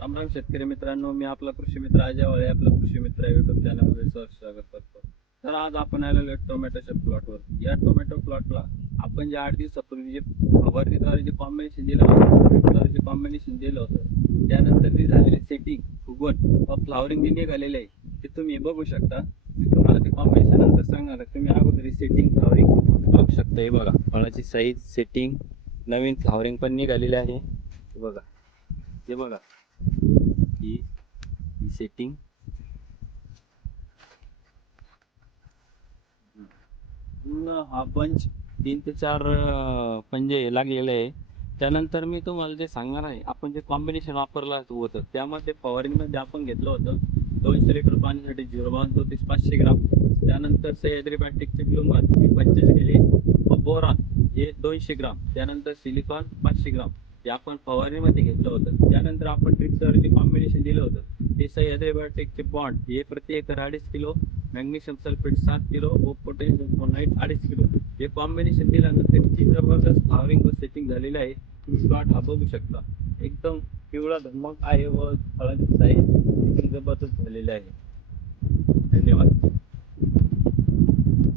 राम शेतकरी मित्रांनो मी आपला कृषी मित्र अजय वाळे आपला कृषी मित्र युट्यूब चॅनलमध्ये सहज स्वागत करतो. तर आज आपण आलेलो आहे टोमॅटोच्या प्लॉटवर या टोमॅटो प्लॉटला आपण जे आठ दिवसापूर्वी जे फवारणीद्वारे जे कॉम्बिनेशन दिलं होतं जे कॉम्बिनेशन दिलं होतं त्यानंतर जी झालेली सेटिंग फुगवण व फ्लावरिंग जी निघालेली आहे ते तुम्ही बघू शकता. मी तुम्हाला ते कॉम्बिनेशन नंतर सांगणार तुम्ही अगोदर सेटिंग फ्लावरिंग बघू शकता. हे बघा फळाची साईज सेटिंग नवीन फ्लावरिंग पण निघालेली आहे. बघा हे बघा. सेटिंग हा पंच तीन ते चार पंजे लागलेले आहे. त्यानंतर मी तुम्हाला जे सांगणार आहे आपण जे कॉम्बिनेशन वापरलं होतं त्यामध्ये फवारणीमध्ये आपण घेतलं होतं. दोनशे लिटर पाण्यासाठी झिरो बावन चौतीस पाचशे ग्राम. त्यानंतर सह्याद्री बॅटिकचे ग्लुमर पंचवीस केले. बोरान हे दोनशे ग्राम त्यानंतर सिलिकॉन पाचशे ग्राम. हे आपण फवारणीमध्ये घेतलं होतं. त्यानंतर आपण ट्रिक्सवर कॉम्बिनेशन दिलं होतं. ते सह्याद्री बॉन्ड हे प्रति एकर अडीच किलो मॅग्नेशियम सल्फेट सात किलो व पोटॅशियम मोनाईट अडीच किलो. हे कॉम्बिनेशन दिल्यानंतर इतकी जबरदस्त फ्लावरिंग व सेटिंग झालेली आहे. तुम्ही प्लॉट हा बघू शकता. एकदम पिवळा धमक आहे व फळांची साईज एकदम जबरदस्त झालेली आहे. धन्यवाद.